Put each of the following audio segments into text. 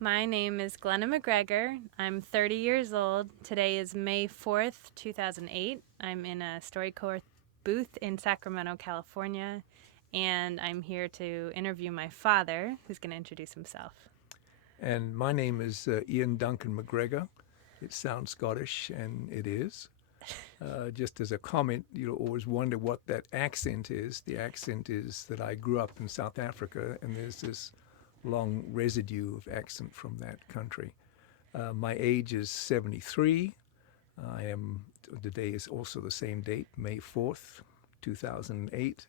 My name is Glenna MacGregor. I'm 30 years old. Today is May 4th, 2008. I'm in a StoryCorps booth in Sacramento, California, and I'm here to interview my father, who's going to introduce himself. And my name is Ian Duncan MacGregor. It sounds Scottish, and it is. Just as a comment, you'll always wonder what that accent is. The accent is that I grew up in South Africa, and there's this long residue of accent from that country. My age is 73. Today is also the same date, May 4th, 2008.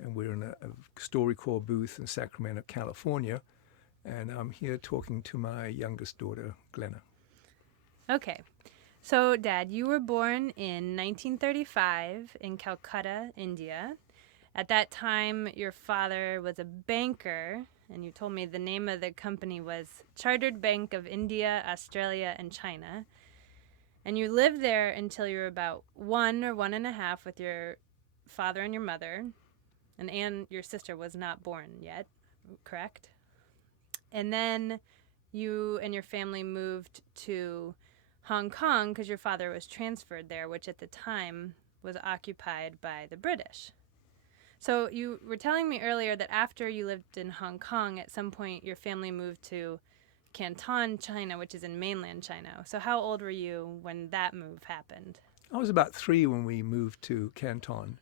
And we're in a StoryCorps booth in Sacramento, California. And I'm here talking to my youngest daughter, Glenna. Okay. So, Dad, you were born in 1935 in Calcutta, India. At that time, your father was a banker, and you told me the name of the company was Chartered Bank of India, Australia, and China. And you lived there until you were about 1 or 1.5 with your father and your mother. And Anne, your sister, was not born yet, correct? And then you and your family moved to Hong Kong because your father was transferred there, which at the time was occupied by the British. So you were telling me earlier that after you lived in Hong Kong, at some point your family moved to Canton, China, which is in mainland China. So how old were you when that move happened? I was about 3 when we moved to Canton,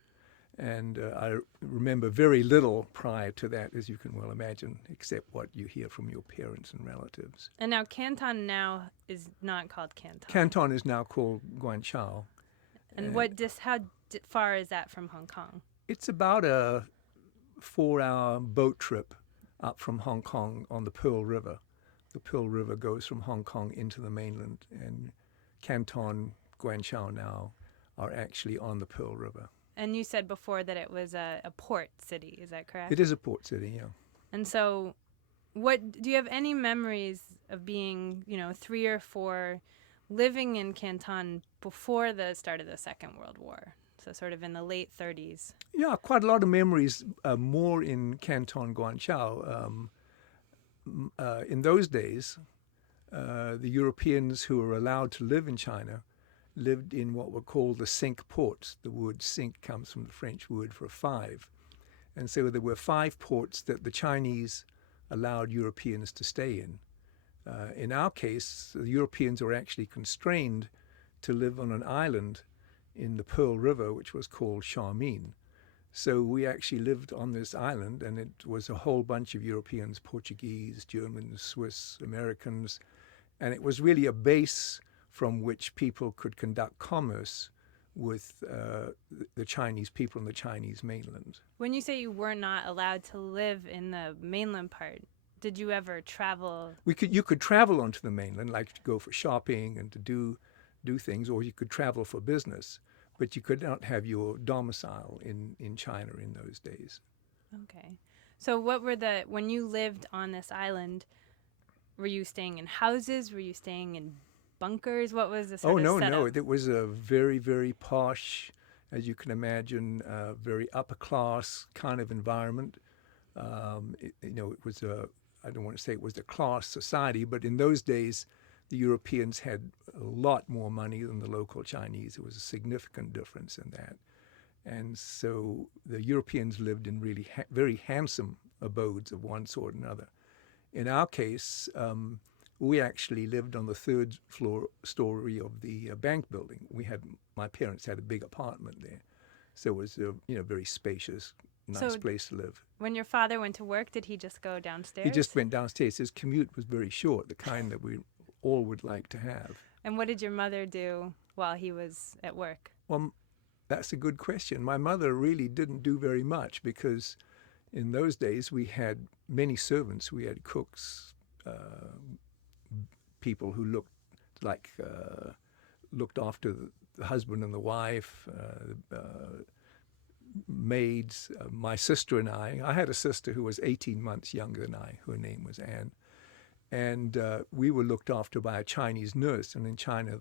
and I remember very little prior to that, as you can well imagine, except what you hear from your parents and relatives. And now Canton now is not called Canton. Canton is now called Guangzhou. And how far is that from Hong Kong? It's about a 4-hour boat trip up from Hong Kong on the Pearl River. The Pearl River goes from Hong Kong into the mainland, and Canton, Guangzhou now are actually on the Pearl River. And you said before that it was a port city, is that correct? It is a port city, yeah. And so do you have any memories of being, 3 or 4, living in Canton before the start of the Second World War? So sort of in the late 30s. Yeah, quite a lot of memories, more in Canton, Guangzhou. In those days, the Europeans who were allowed to live in China lived in what were called the cinque ports. The word cinque comes from the French word for 5. And so there were 5 ports that the Chinese allowed Europeans to stay in. In our case, the Europeans were actually constrained to live on an island in the Pearl River, which was called Xiamen. So we actually lived on this island, and it was a whole bunch of Europeans, Portuguese, Germans, Swiss, Americans, and it was really a base from which people could conduct commerce with the Chinese people in the Chinese mainland. When you say you were not allowed to live in the mainland part, did you ever travel? You could travel onto the mainland, like to go for shopping and to do things, or you could travel for business, but you could not have your domicile in China in those days. Okay. So when you lived on this island, were you staying in houses? Were you staying in bunkers? What was the sort of setup? No. It was a very, very posh, as you can imagine, very upper class kind of environment. It was I don't want to say it was a class society, but in those days, the Europeans had a lot more money than the local Chinese. There was a significant difference in that. And so the Europeans lived in really very handsome abodes of one sort or another. In our case, we actually lived on the 3rd story of the bank building. My parents had a big apartment there. So it was a very spacious, nice place to live. When your father went to work, did he just go downstairs? He just went downstairs. His commute was very short, the kind that we all would like to have. And what did your mother do while he was at work? Well, that's a good question. My mother really didn't do very much because in those days we had many servants. We had cooks, people who looked after the husband and the wife, maids. My sister and I had a sister who was 18 months younger than I. Her name was Anne. And we were looked after by a Chinese nurse. And in China,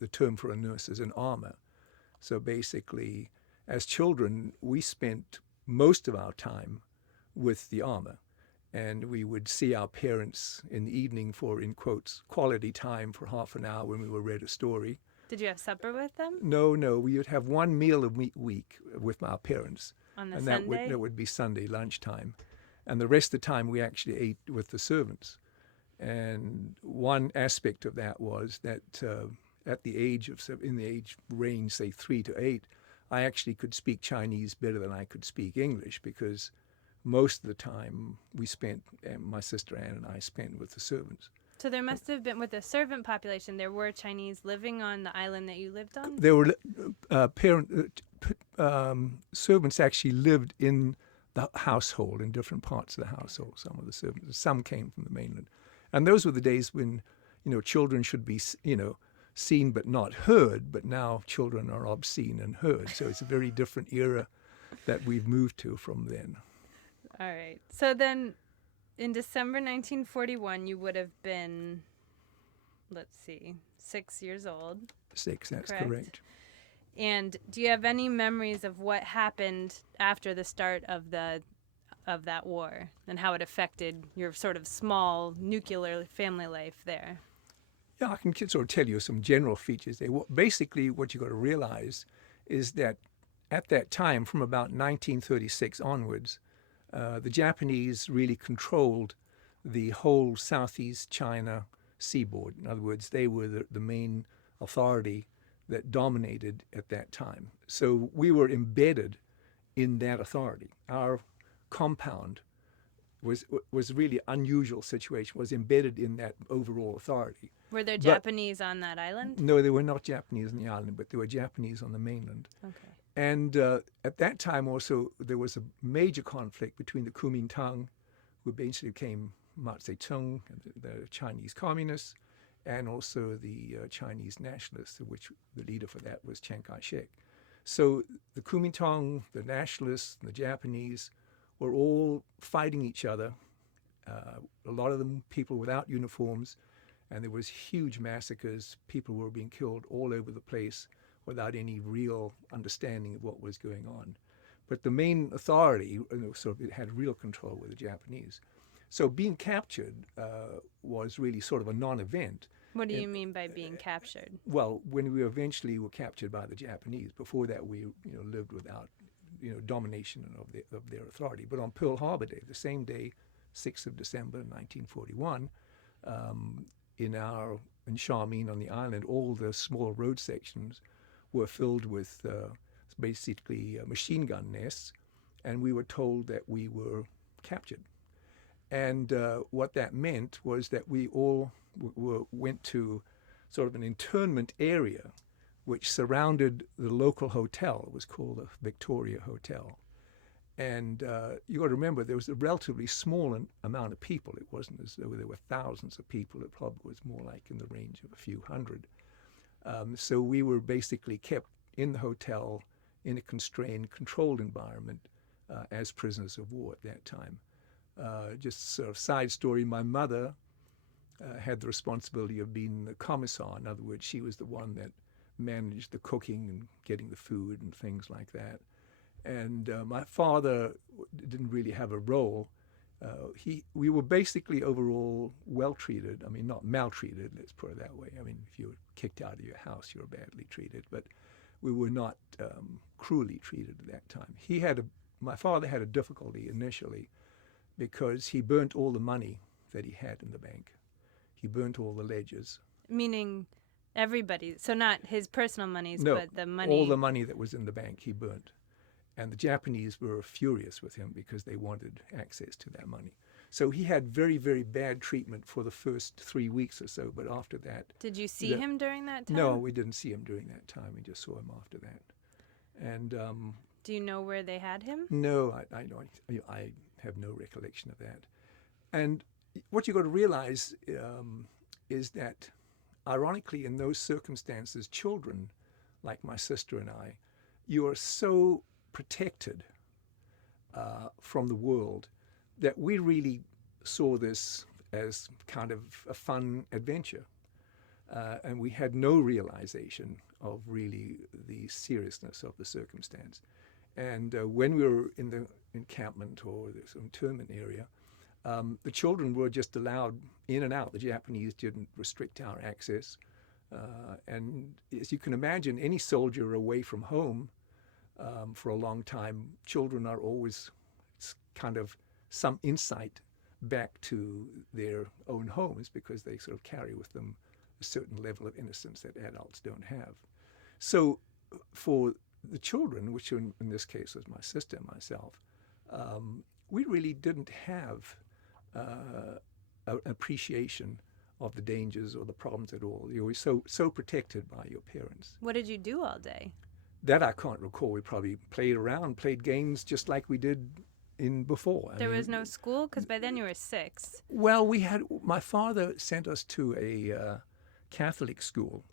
the term for a nurse is an armor. So basically, as children, we spent most of our time with the armor. and we would see our parents in the evening for, in quotes, quality time for half an hour when we were read a story. Did you have supper with them No, we would have one meal a week with our parents, on the and Sunday? that would be Sunday lunchtime, and the rest of the time we actually ate with the servants. And one aspect of that was that at the age of in the age range, say 3 to 8, I actually could speak Chinese better than I could speak English, because most of the time we spent, my sister Anne and I spent with the servants. So there must have been, with the servant population, there were Chinese living on the island that you lived on? There were servants actually lived in the household, in different parts of the household. Some of the servants, some came from the mainland, and those were the days when, children should be, seen but not heard. But now children are obscene and heard. So it's a very different era that we've moved to from then. All right. So then, in December 1941, you would have been, let's see, 6 years old. 6, that's Correct. correct. And do you have any memories of what happened after the start of that war and how it affected your sort of small nuclear family life there? Yeah, I can sort of tell you some general features there. Basically, what you got to realize is that at that time, from about 1936 onwards, the Japanese really controlled the whole Southeast China seaboard. In other words, they were the main authority that dominated at that time. So we were embedded in that authority. Our compound was really unusual situation, was embedded in that overall authority. Were there Japanese on that island? No, there were not Japanese on the island, but there were Japanese on the mainland. Okay. And at that time also, there was a major conflict between the Kuomintang, who basically became Mao Zedong, the Chinese communists, and also the Chinese nationalists, of which the leader for that was Chiang Kai-shek. So the Kuomintang, the nationalists, and the Japanese were all fighting each other, a lot of them people without uniforms, and there was huge massacres. People were being killed all over the place without any real understanding of what was going on. But the main authority sort of had real control with the Japanese. So being captured was really sort of a non-event. What do you mean by being captured? Well, when we eventually were captured by the Japanese, before that we lived without domination of their authority. But on Pearl Harbor Day, the same day, 6th of December 1941, in Xiamen on the island, all the small road sections were filled with basically machine gun nests, and we were told that we were captured. And what that meant was that we all went to sort of an internment area which surrounded the local hotel. It was called the Victoria Hotel. And you got to remember, there was a relatively small amount of people. It wasn't as though there were thousands of people. It probably was more like in the range of a few hundred. So we were basically kept in the hotel in a constrained, controlled environment as prisoners of war at that time. Just sort of side story, my mother had the responsibility of being the commissar. In other words, she was the one that managed the cooking and getting the food and things like that. And my father didn't really have a role. We were basically overall well treated. I mean, not maltreated, let's put it that way. I mean, if you were kicked out of your house, you were badly treated. But we were not cruelly treated at that time. My father had a difficulty initially because he burnt all the money that he had in the bank. He burnt all the ledgers. Meaning everybody. So not his personal monies, No, but the money. all the money that was in the bank he burnt. And the Japanese were furious with him because they wanted access to that money. So he had very, very bad treatment for the first 3 weeks or so. But after that... Did you see him during that time? No, we didn't see him during that time. We just saw him after that. And... do you know where they had him? No, I don't. I have no recollection of that. And what you've got to realize is that, ironically, in those circumstances, children, like my sister and I, you are so protected from the world that we really saw this as kind of a fun adventure. And we had no realization of really the seriousness of the circumstance. And when we were in the encampment or this internment area, The children were just allowed in and out. The Japanese didn't restrict our access. And as you can imagine, any soldier away from home for a long time, children are always kind of some insight back to their own homes because they sort of carry with them a certain level of innocence that adults don't have. So for the children, which in this case was my sister and myself, we really didn't have an appreciation of the dangers or the problems at all. You were so protected by your parents. What did you do all day? That I can't recall. We probably played around, played games just like we did in before. There was no school? Because by then you were 6. Well, my father sent us to a Catholic school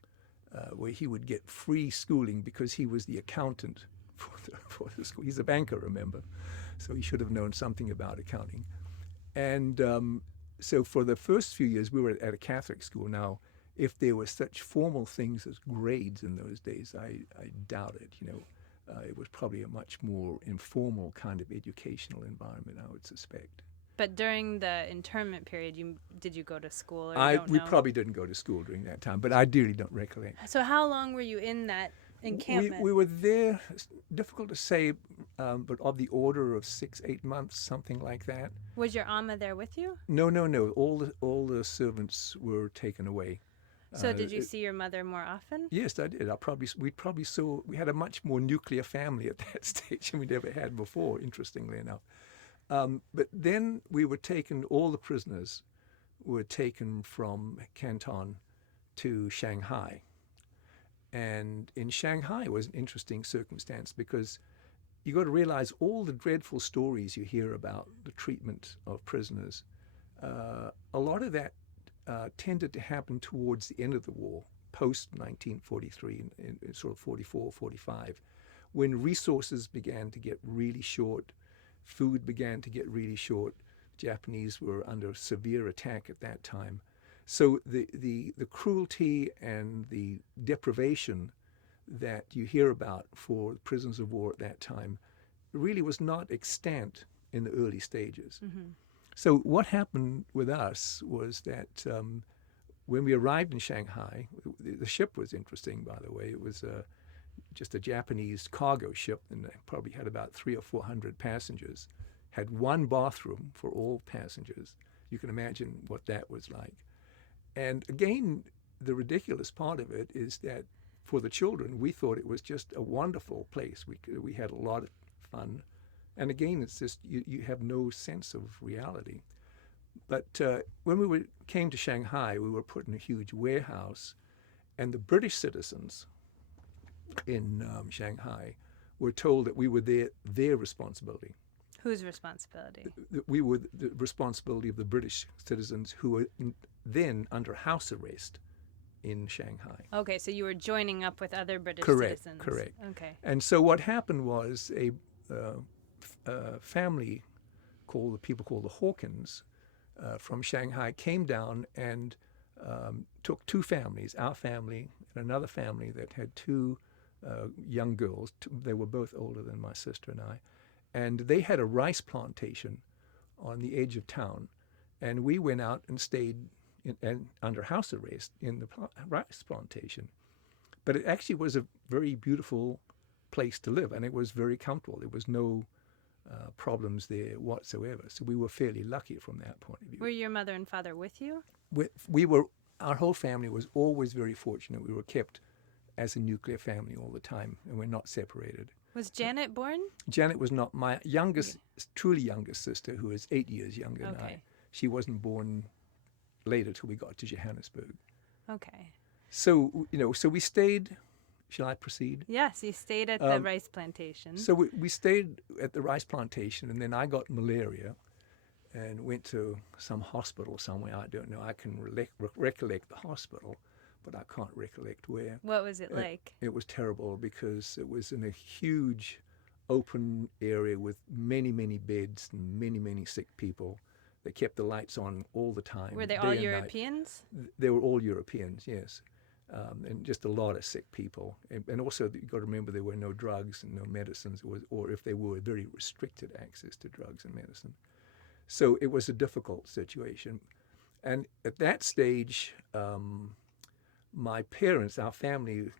where he would get free schooling because he was the accountant for the school. He's a banker, remember? So he should have known something about accounting. And so for the first few years, we were at a Catholic school. Now, if there were such formal things as grades in those days, I doubt it. It was probably a much more informal kind of educational environment, I would suspect. But during the internment period, did you go to school? Or We probably didn't go to school during that time, but I really don't recollect. So how long were you in that encampment? We were there, difficult to say, but of the order of 6-8 months, something like that. Was your Amma there with you? No. All the servants were taken away. So did you see your mother more often? Yes, I did. We had a much more nuclear family at that stage than we'd ever had before, interestingly enough. But then all the prisoners were taken from Canton to Shanghai. And in Shanghai it was an interesting circumstance because you got to realize all the dreadful stories you hear about the treatment of prisoners, a lot of that tended to happen towards the end of the war, post-1943, in sort of 44, 45, when resources began to get really short, food began to get really short. Japanese were under severe attack at that time. So the cruelty and the deprivation that you hear about for prisoners of war at that time really was not extant in the early stages. Mm-hmm. So what happened with us was that when we arrived in Shanghai, the ship was interesting, by the way. It was just a Japanese cargo ship, and they probably had about 300 or 400 passengers, had one bathroom for all passengers. You can imagine what that was like. And again, the ridiculous part of it is that for the children, we thought it was just a wonderful place. We had a lot of fun. And again, it's just you have no sense of reality. But when we came to Shanghai, we were put in a huge warehouse, and the British citizens in Shanghai were told that we were their responsibility. Whose responsibility? We were the responsibility of the British citizens who were then under house arrest in Shanghai. Okay, so you were joining up with other British citizens. Correct. Okay. And so what happened was a family called the Hawkins from Shanghai came down and took two families, our family and another family that had two young girls. They were both older than my sister and I. And they had a rice plantation on the edge of town. And we went out and stayed under house arrest in the rice plantation. But it actually was a very beautiful place to live, and it was very comfortable. There was no problems there whatsoever. So we were fairly lucky from that point of view. Were your mother and father with you? Our whole family was always very fortunate. We were kept as a nuclear family all the time, and we're not separated. Was Janet born? Janet was not my truly youngest sister, who is 8 years younger than I. She wasn't born later till we got to Johannesburg. Okay. So, so we stayed. Shall I proceed? Yes, you stayed at the rice plantation. So we stayed at the rice plantation, and then I got malaria and went to some hospital somewhere. I don't know. I can recollect the hospital, but I can't recollect where. What was it like? It was terrible because it was in a huge open area with many, many beds and many, many sick people. They kept the lights on all the time. Were they all Europeans? They were all Europeans, yes. And just a lot of sick people. And also, you've got to remember, there were no drugs and no medicines, or if they were, very restricted access to drugs and medicine. So it was a difficult situation. And at that stage, my parents, our family,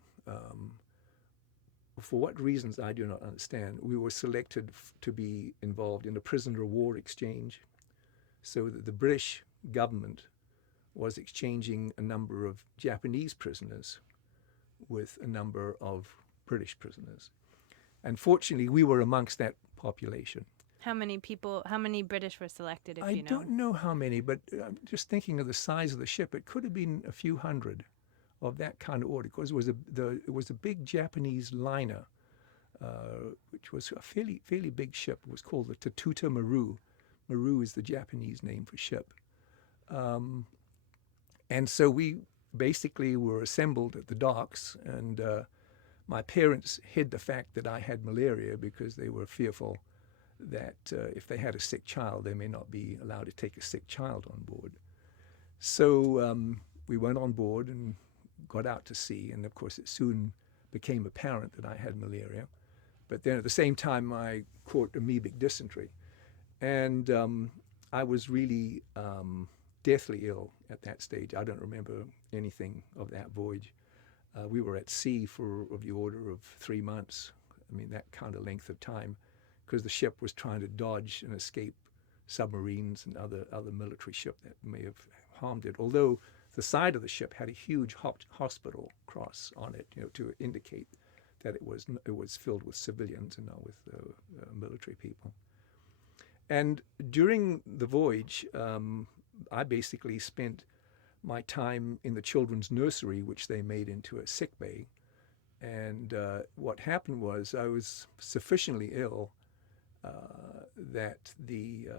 for what reasons I do not understand, we were selected to be involved in a prisoner of war exchange. So that the British government was exchanging a number of Japanese prisoners with a number of British prisoners. And fortunately, we were amongst that population. How many British were selected, if I you know? don't know how many, but I'm just thinking of the size of the ship. It could have been a few hundred of that kind of order, because it was a big Japanese liner, which was a fairly big ship. It was called the Tatuta Maru. Maru is the Japanese name for ship. And so we basically were assembled at the docks, and my parents hid the fact that I had malaria because they were fearful that if they had a sick child, they may not be allowed to take a sick child on board. So we went on board and got out to sea, and of course it soon became apparent that I had malaria. But then at the same time, I caught amoebic dysentery. And I was really deathly ill at that stage. I don't remember anything of that voyage. We were at sea for of the order of 3 months. I mean, that kind of length of time, because the ship was trying to dodge and escape submarines and other military ship that may have harmed it. Although the side of the ship had a huge hospital cross on it, to indicate that it was filled with civilians and not with military people. And during the voyage, I basically spent my time in the children's nursery, which they made into a sick bay. And what happened was I was sufficiently ill that the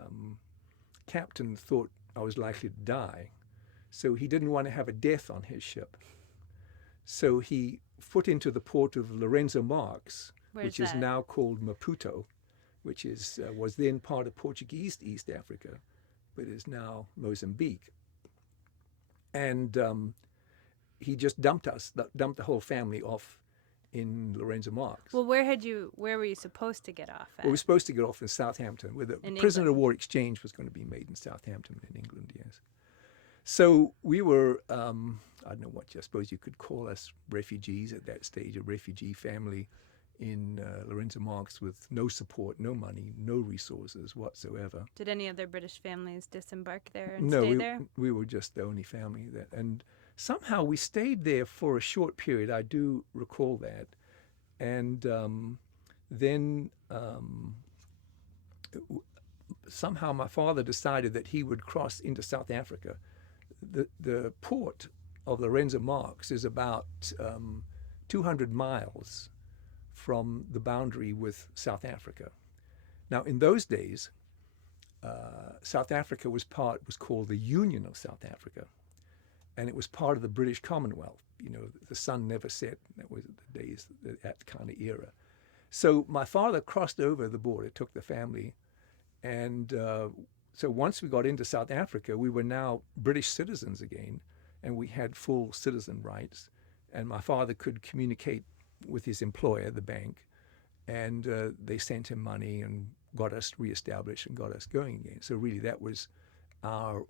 captain thought I was likely to die. So he didn't want to have a death on his ship. So he put into the port of Lorenzo Marques, which is now called Maputo, which was then part of Portuguese East Africa, but is now Mozambique. And he just dumped the whole family off in Lorenzo Marques. Well, where were you supposed to get off at? Well, we were supposed to get off in Southampton, where the prisoner of war exchange was going to be made in Southampton in England, yes. So we were, I don't know what I suppose you could call us, refugees at that stage, a refugee family in Lorenzo Marques with no support, no money, no resources whatsoever. Did any other British families disembark there and stay there? No, we were just the only family that, and somehow we stayed there for a short period. I do recall that. And then somehow my father decided that he would cross into South Africa. The port of Lorenzo Marques is about 200 miles from the boundary with South Africa. Now, in those days, South Africa was called the Union of South Africa, and it was part of the British Commonwealth. The sun never set. That was the days, that kind of era. So my father crossed over the border, took the family, and so once we got into South Africa, we were now British citizens again, and we had full citizen rights. And my father could communicate with his employer, the bank, and they sent him money and got us reestablished and got us going again. So really that was our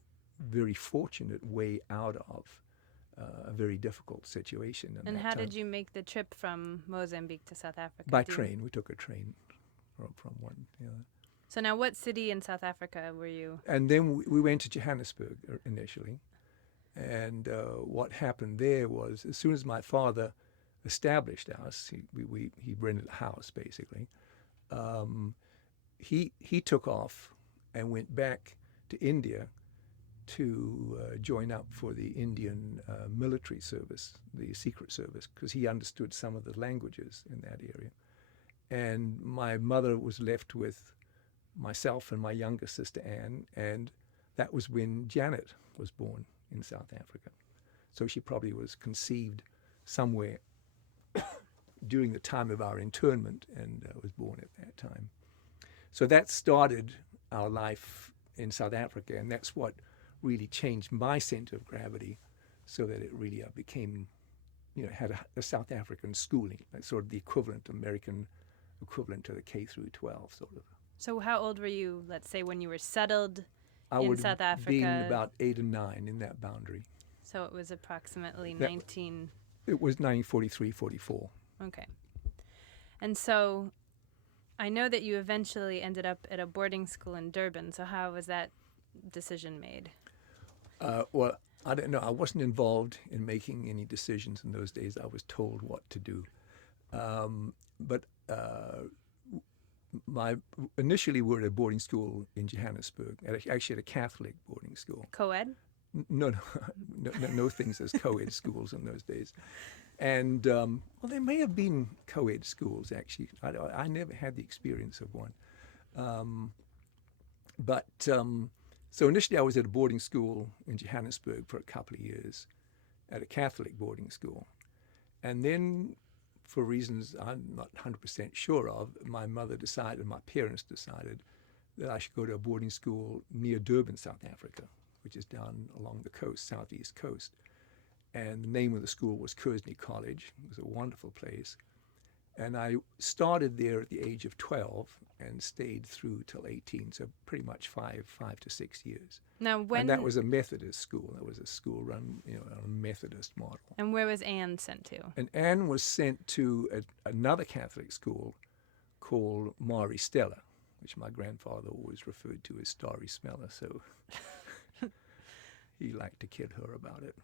very fortunate way out of a very difficult situation. And how did you make the trip from Mozambique to South Africa? By train. We took a train from one. So now what city in South Africa were you? And then we went to Johannesburg initially. And what happened there was, as soon as my father established us, he rented a house basically, he took off and went back to India to join up for the Indian military service, the secret service, because he understood some of the languages in that area. And my mother was left with myself and my younger sister Anne, and that was when Janet was born in South Africa. So she probably was conceived somewhere during the time of our internment and was born at that time. So that started our life in South Africa, and that's what really changed my center of gravity, so that it really became, had a South African schooling, like sort of the American equivalent to the K through 12 sort of. So how old were you, let's say, when you were settled I in would South have been Africa? about 8 or 9 in that boundary. So it was approximately That 19. It was 1943, 44. Okay. And so I know that you eventually ended up at a boarding school in Durban. So how was that decision made? Well, I don't know. I wasn't involved in making any decisions in those days. I was told what to do. But initially we were at a boarding school in Johannesburg, actually at a Catholic boarding school. Co-ed? No, no things as co-ed schools in those days. And well, there may have been co-ed schools actually. I never had the experience of one. So initially I was at a boarding school in Johannesburg for a couple of years, at a Catholic boarding school, and then, for reasons I'm not 100% sure of, my parents decided that I should go to a boarding school near Durban, South Africa, which is down along the coast, southeast coast. And the name of the school was Kearsney College. It was a wonderful place. And I started there at the age of 12 and stayed through till 18, so pretty much five to 6 years. Now, And that was a Methodist school. That was a school run, on a Methodist model. And where was Anne sent to? And Anne was sent to another Catholic school called Mari Stella, which my grandfather always referred to as Starry Smeller, so he liked to kid her about it.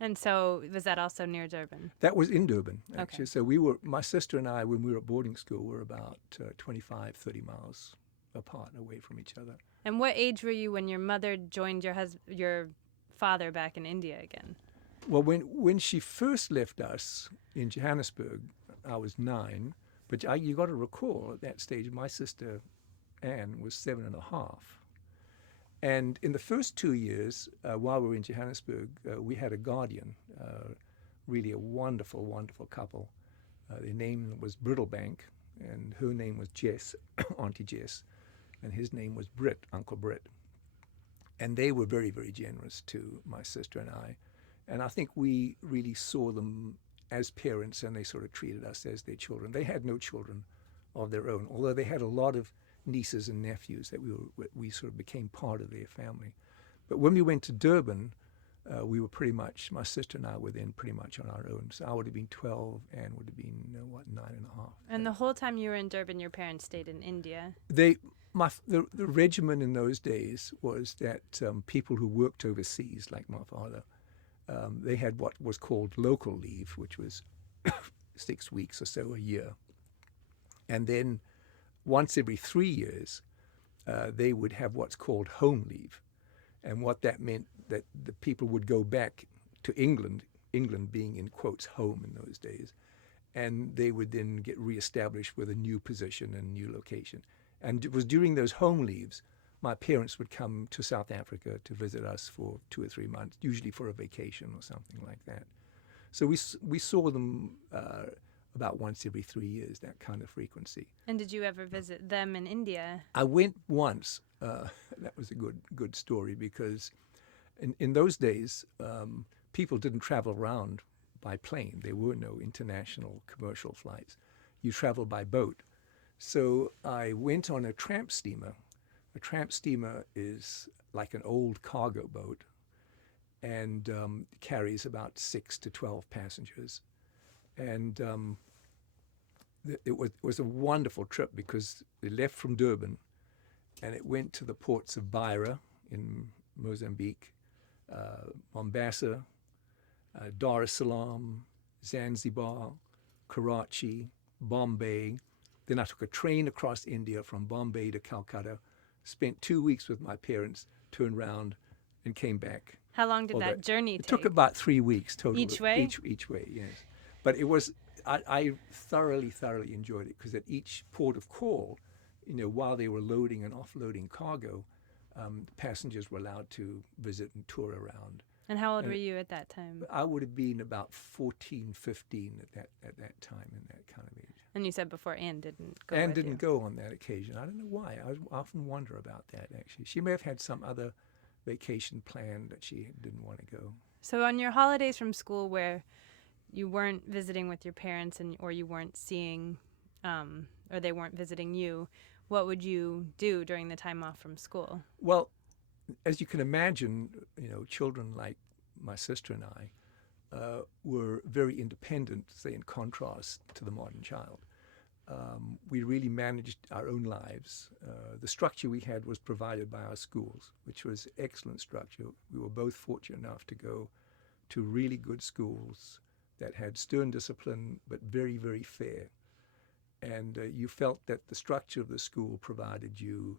And so was that also near Durban? That was in Durban, actually. Okay. So my sister and I, when we were at boarding school, were about 25, 30 miles apart, away from each other. And what age were you when your mother joined your father back in India again? Well, when she first left us in Johannesburg, I was 9. But you got to recall, at that stage, my sister Anne was 7.5. And in the first 2 years, while we were in Johannesburg, we had a guardian, really a wonderful, wonderful couple. Their name was Brittlebank, and her name was Jess, Auntie Jess, and his name was Britt, Uncle Britt. And they were very, very generous to my sister and I. And I think we really saw them as parents, and they sort of treated us as their children. They had no children of their own, although they had a lot of nieces and nephews that we sort of became part of their family. But when we went to Durban, we were pretty much, my sister and I were then pretty much on our own. So I would have been 12, and would have been, 9.5. And the whole time you were in Durban, your parents stayed in India? The regimen in those days was that people who worked overseas, like my father, they had what was called local leave, which was 6 weeks or so a year. And then once every 3 years, they would have what's called home leave. And what that meant, that the people would go back to England being in quotes home in those days, and they would then get reestablished with a new position and new location. And it was during those home leaves, my parents would come to South Africa to visit us for 2 or 3 months, usually for a vacation or something like that. So we saw them about once every 3 years, that kind of frequency. And did you ever visit them in India? I went once. That was a good story, because in those days, people didn't travel around by plane. There were no international commercial flights. You traveled by boat. So I went on a tramp steamer. A tramp steamer is like an old cargo boat, and carries about 6 to 12 passengers. And it was a wonderful trip, because it left from Durban and it went to the ports of Beira in Mozambique, Mombasa, Dar es Salaam, Zanzibar, Karachi, Bombay. Then I took a train across India from Bombay to Calcutta, spent 2 weeks with my parents, turned around and came back. How long did that journey take? It took about 3 weeks total. Each way? Each way, yes. But it was, I thoroughly enjoyed it, because at each port of call, while they were loading and offloading cargo, passengers were allowed to visit and tour around. And how old were you at that time? I would have been about 14, 15 at that time, in that kind of age. And you said before Anne didn't go Anne with didn't you. go on that occasion. I don't know why. I often wonder about that, actually. She may have had some other vacation plan that she didn't want to go. So on your holidays from school where you weren't visiting with your parents or you weren't seeing or they weren't visiting you, what would you do during the time off from school? Well, as you can imagine, children like my sister and I were very independent, say, in contrast to the modern child. We really managed our own lives. The structure we had was provided by our schools, which was excellent structure. We were both fortunate enough to go to really good schools that had stern discipline, but very, very fair. And you felt that the structure of the school provided you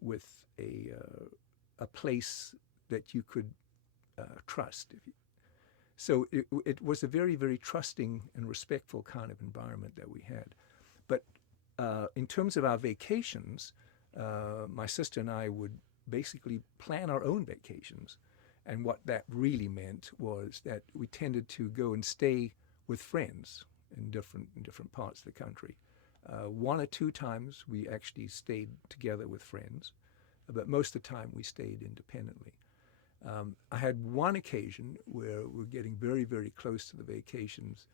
with a place that you could trust. So it was a very, very trusting and respectful kind of environment that we had. But in terms of our vacations, my sister and I would basically plan our own vacations. And what that really meant was that we tended to go and stay with friends in different parts of the country. One or two times we actually stayed together with friends, but most of the time we stayed independently. I had one occasion where we're getting very, very close to the vacations,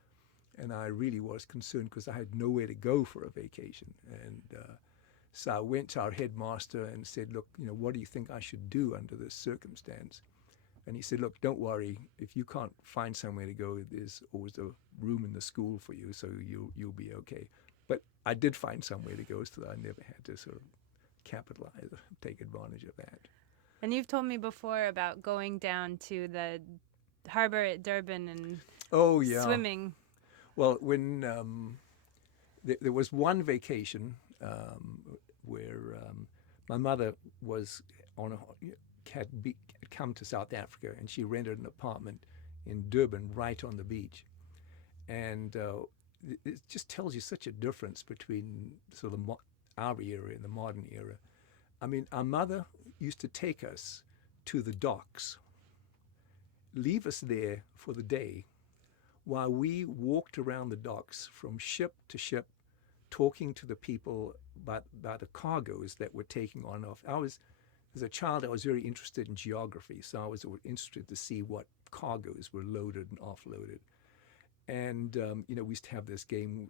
and I really was concerned because I had nowhere to go for a vacation. And so I went to our headmaster and said, look, what do you think I should do under this circumstance? And he said, look, don't worry. If you can't find somewhere to go, there's always a room in the school for you, so you'll be okay. But I did find somewhere to go, so I never had to sort of capitalize or take advantage of that. And you've told me before about going down to the harbor at Durban and swimming. Well, when there was one vacation where my mother was had come to South Africa, and she rented an apartment in Durban right on the beach. And it just tells you such a difference between sort of our era and the modern era. I mean, our mother used to take us to the docks, leave us there for the day, while we walked around the docks from ship to ship, talking to the people about the cargoes that were taking on off. As a child, I was very interested in geography, so I was interested to see what cargoes were loaded and offloaded. And, we used to have this game,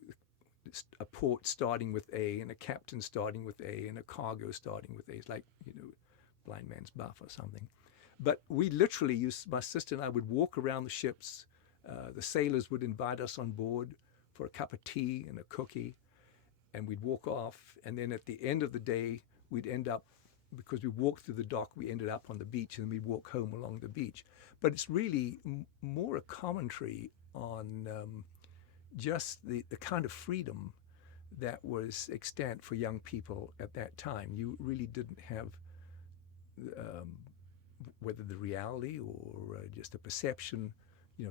a port starting with A and a captain starting with A and a cargo starting with A. It's like, blind man's buff or something. But we literally my sister and I would walk around the ships. The sailors would invite us on board for a cup of tea and a cookie, and we'd walk off. And then at the end of the day, we'd end up, because we walked through the dock, we ended up on the beach, and then we'd walk home along the beach. But it's really more a commentary on just the kind of freedom that was extant for young people at that time. You really didn't have whether the reality or just a perception,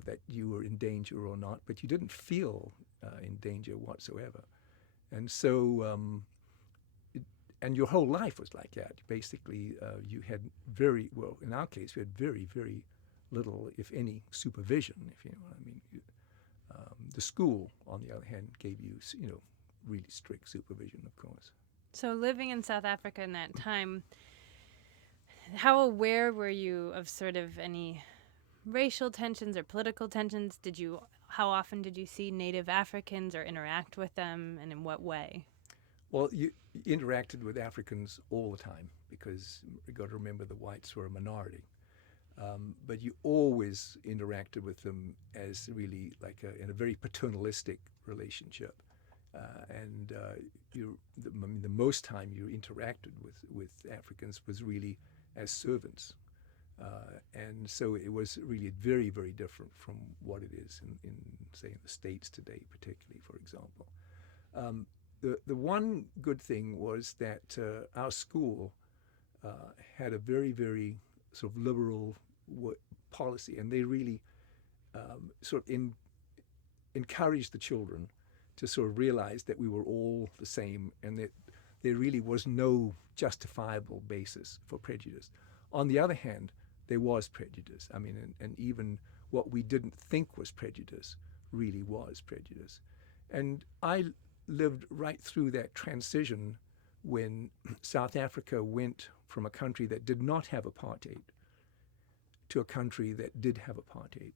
that you were in danger or not, but you didn't feel in danger whatsoever. And so, and your whole life was like that. Basically, you had in our case, we had very, very little, if any, supervision, if you know what I mean. The school, on the other hand, gave you, really strict supervision, of course. So living in South Africa in that time, how aware were you of sort of any racial tensions or political tensions? How often did you see Native Africans or interact with them, and in what way? Well, you interacted with Africans all the time, because you got to remember the whites were a minority. But you always interacted with them as really like in a very paternalistic relationship. The most time you interacted with Africans was really as servants. And so it was really very, very different from what it is in say, in the States today, particularly, for example. The one good thing was that our school had a very, very sort of liberal policy, and they really sort of encouraged the children to sort of realize that we were all the same, and that there really was no justifiable basis for prejudice. On the other hand, there was prejudice. I mean, and even what we didn't think was prejudice really was prejudice. And I lived right through that transition when South Africa went from a country that did not have apartheid to a country that did have apartheid.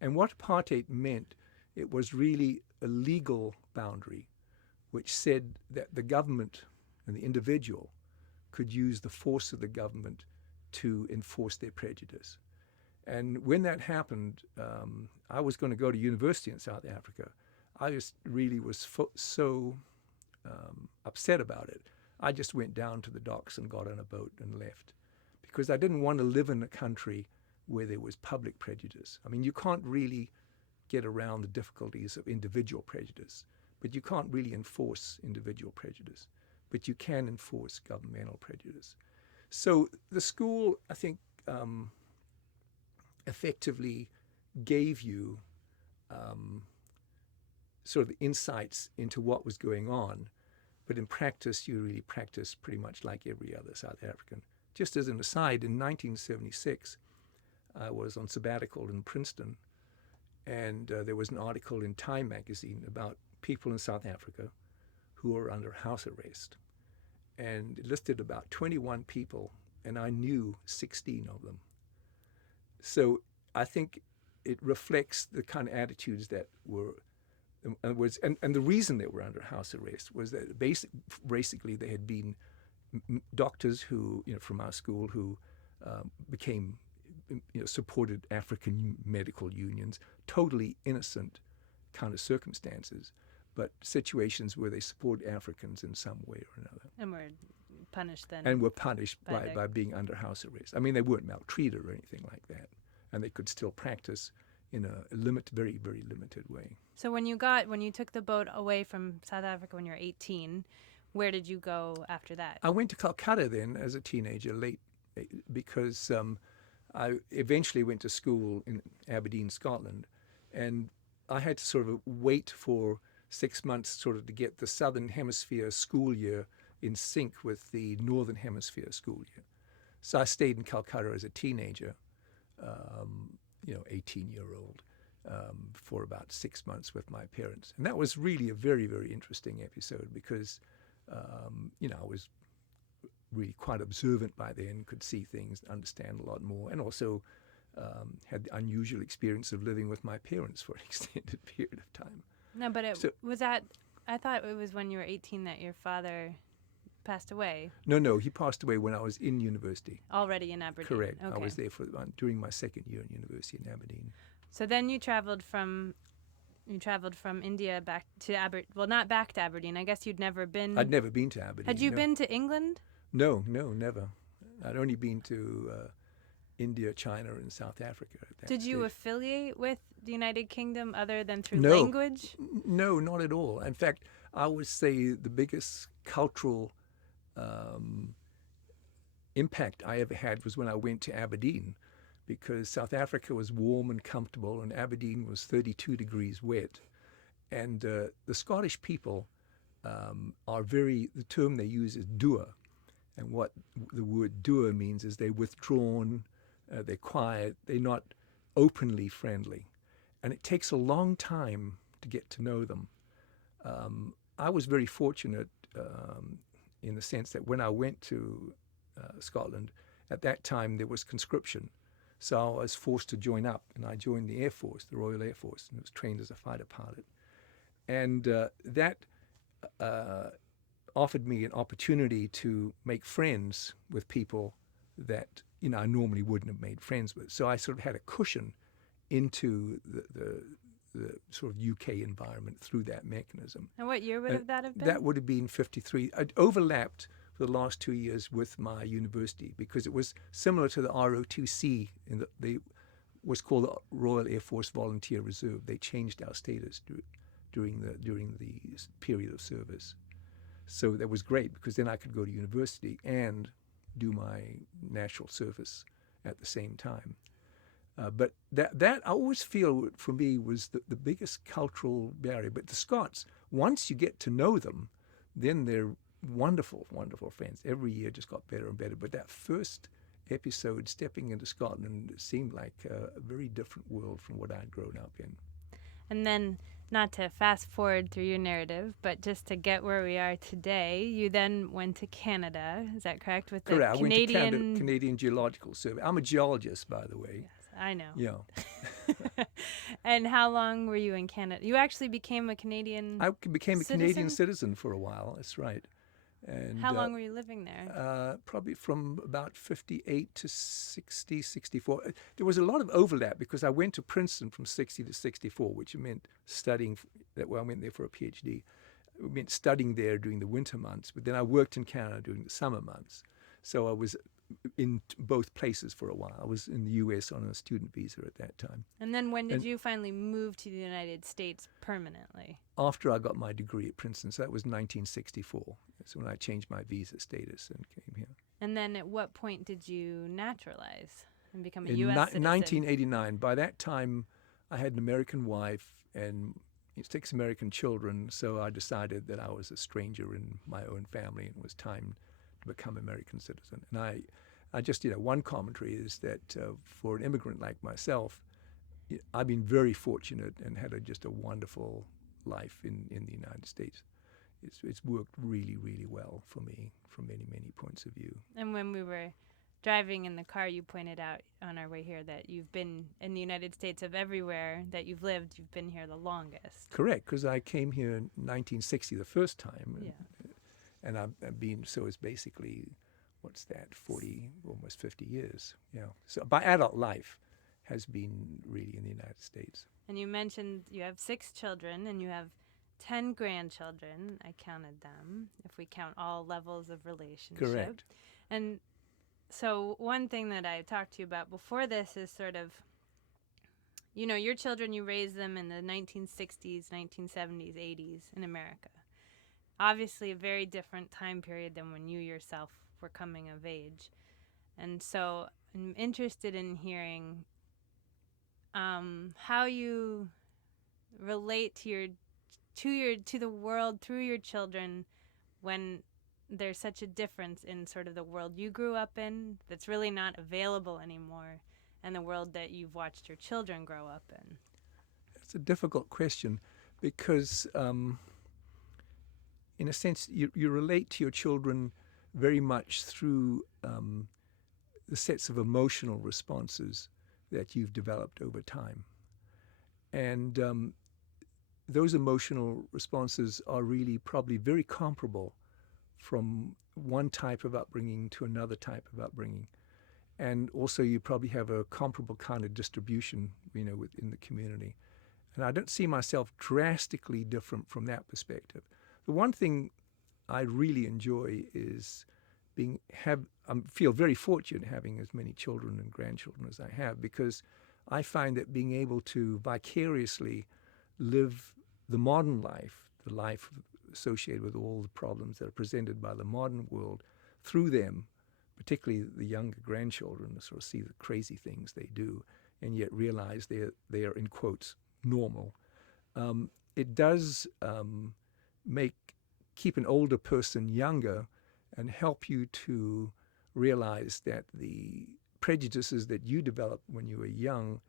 And what apartheid meant, it was really a legal boundary which said that the government and the individual could use the force of the government to enforce their prejudice. And when that happened, I was going to go to university in South Africa. I just really was so upset about it. I just went down to the docks and got on a boat and left, because I didn't want to live in a country where there was public prejudice. I mean, you can't really get around the difficulties of individual prejudice, but you can't really enforce individual prejudice, but you can enforce governmental prejudice. So the school, I think, effectively gave you sort of insights into what was going on, but in practice, you really practiced pretty much like every other South African. Just as an aside, in 1976, I was on sabbatical in Princeton, and there was an article in Time magazine about people in South Africa who were under house arrest. And it listed about 21 people, and I knew 16 of them. So I think it reflects the kind of attitudes that were, and the reason they were under house arrest was that basically they had been doctors who, from our school, who became, supported African medical unions, totally innocent kind of circumstances, but situations where they support Africans in some way or another. And were punished then. And were punished by being under house arrest. I mean, they weren't maltreated or anything like that, and they could still practice in a very, very limited way. So when you took the boat away from South Africa when you were 18, where did you go after that? I went to Calcutta then as a teenager, late, because I eventually went to school in Aberdeen, Scotland, and I had to sort of wait for 6 months sort of to get the Southern Hemisphere school year in sync with the Northern Hemisphere school year. So I stayed in Calcutta as a teenager, 18-year-old, for about 6 months with my parents. And that was really a very, very interesting episode because, I was really quite observant by then, could see things, understand a lot more, and also had the unusual experience of living with my parents for an extended period of time. No, but I thought it was when you were 18 that your father passed away. No, he passed away when I was in university. Already in Aberdeen. Correct. Okay. I was there during my second year in university in Aberdeen. So then you traveled from India back to Aberdeen. Well, not back to Aberdeen. I guess you'd never been. I'd never been to Aberdeen. Had you been to England? No, never. I'd only been to India, China, and South Africa at that Did you stage. affiliate with the United Kingdom other than through No. language? No, not at all. In fact, I would say the biggest cultural impact I ever had was when I went to Aberdeen, because South Africa was warm and comfortable and Aberdeen was 32 degrees wet. And the Scottish people the term they use is doer. And what the word doer means is they're withdrawn, they're quiet, they're not openly friendly. And it takes a long time to get to know them. I was very fortunate in the sense that when I went to Scotland, at that time there was conscription. So I was forced to join up, and I joined the Air Force, the Royal Air Force, and was trained as a fighter pilot. And that offered me an opportunity to make friends with people that I normally wouldn't have made friends with. So I sort of had a cushion into the sort of UK environment through that mechanism. And what year would that have been? That would have been 53. I'd overlapped for the last 2 years with my university because it was similar to the ROTC. They was called the Royal Air Force Volunteer Reserve. They changed our status during the period of service. So that was great because then I could go to university and do my national service at the same time. But that I always feel for me was the biggest cultural barrier. But the Scots, once you get to know them, then they're wonderful, wonderful friends. Every year just got better and better. But that first episode, stepping into Scotland, seemed like a very different world from what I'd grown up in. And then, not to fast forward through your narrative, but just to get where we are today, you then went to Canada. Is that correct? With the Correct. Canadian... I went to Canada, Canadian Geological Survey. I'm a geologist, by the way. Yes, I know. Yeah. And how long were you in Canada? You actually became a Canadian I became a citizen? Canadian citizen for a while. That's right. And How long were you living there? probably from about 58 to 60, 64. There was a lot of overlap because I went to Princeton from 60 to 64, which meant studying. I went there for a PhD. It meant studying there during the winter months, but then I worked in Canada during the summer months. So I was in both places for a while. I was in the U.S. on a student visa at that time. And then when did And you finally move to the United States permanently? after I got my degree at Princeton, so that was 1964. That's when I changed my visa status and came here. And then at what point did you naturalize and become a In U.S. citizen? 1989, by that time, I had an American wife and 6 American children, so I decided that I was a stranger in my own family and it was time to become an American citizen. And I just, one commentary is that for an immigrant like myself, I've been very fortunate and had just a wonderful life in the United States. It's worked really, really well for me from many, many points of view. And when we were driving in the car, you pointed out on our way here that you've been in the United States, of everywhere that you've lived, you've been here the longest. Correct, because I came here in 1960 the first time. Yeah. And I've been, so it's basically, what's that, 40, almost 50 years. So my adult life has been really in the United States. And you mentioned you have 6 children and you have 10 grandchildren. I counted them, if we count all levels of relationship. Correct. And so one thing that I talked to you about before this is sort of, your children, you raised them in the 1960s, 1970s, 80s in America. Obviously a very different time period than when you yourself were coming of age. And so I'm interested in hearing how you relate to the world through your children when there's such a difference in sort of the world you grew up in that's really not available anymore and the world that you've watched your children grow up in. It's a difficult question because in a sense, you relate to your children very much through the sets of emotional responses that you've developed over time. And those emotional responses are really probably very comparable from one type of upbringing to another type of upbringing. And also you probably have a comparable kind of distribution, within the community. And I don't see myself drastically different from that perspective. The one thing I really enjoy is I feel very fortunate having as many children and grandchildren as I have, because I find that being able to vicariously live the modern life, the life associated with all the problems that are presented by the modern world, through them, particularly the younger grandchildren, to sort of see the crazy things they do and yet realize they are in quotes normal. It does keep an older person younger and help you to realize that the prejudices that you developed when you were young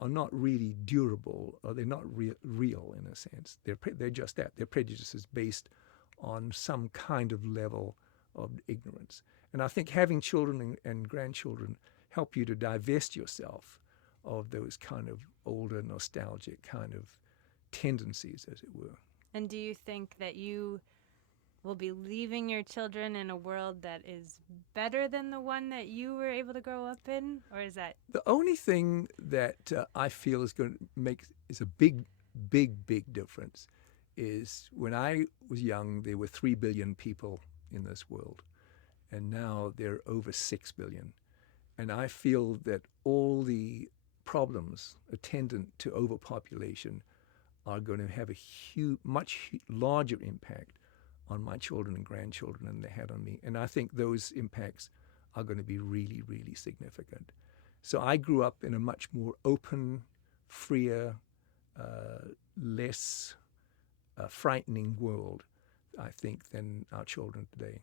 are not really durable, or they're not real in a sense. They're just that. They're prejudices based on some kind of level of ignorance. And I think having children and grandchildren help you to divest yourself of those kind of older, nostalgic kind of tendencies, as it were. And do you think that you will be leaving your children in a world that is better than the one that you were able to grow up in? Or is that... The only thing that I feel is going to make is a big, big, big difference is when I was young, there were 3 billion people in this world. And now there are over 6 billion. And I feel that all the problems attendant to overpopulation are going to have a much larger impact on my children and grandchildren than they had on me. And I think those impacts are going to be really, really significant. So I grew up in a much more open, freer, less frightening world, I think, than our children today.